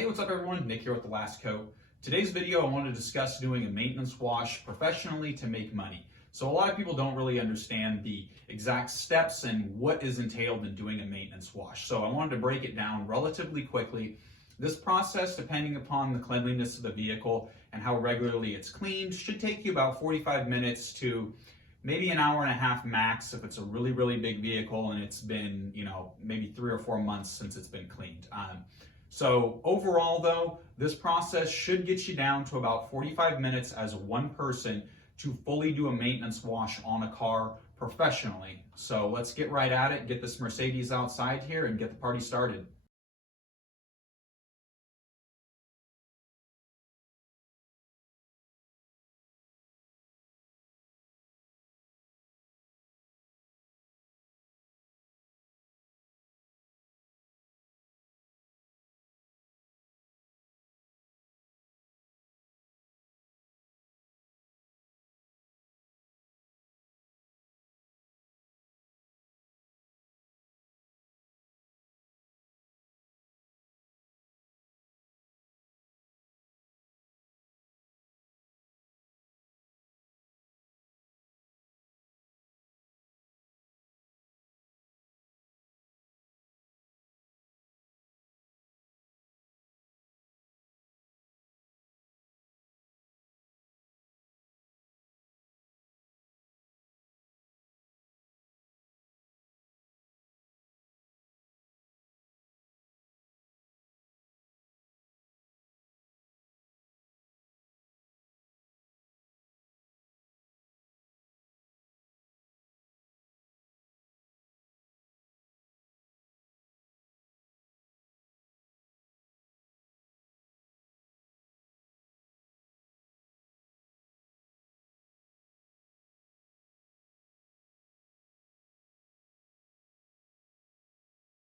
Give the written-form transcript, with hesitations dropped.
Hey, what's up everyone? Nick here with The Last Coat. Today's video I want to discuss doing a maintenance wash professionally to make money. So a lot of people don't really understand the exact steps and what is entailed in doing a maintenance wash. So I wanted to break it down relatively quickly. This process, depending upon the cleanliness of the vehicle and how regularly it's cleaned, should take you about 45 minutes to maybe an hour and a half max if it's a really, really big vehicle and it's been, maybe 3 or 4 months since it's been cleaned. So overall though, this process should get you down to about 45 minutes as one person to fully do a maintenance wash on a car professionally. So let's get right at it, get this Mercedes outside here and get the party started.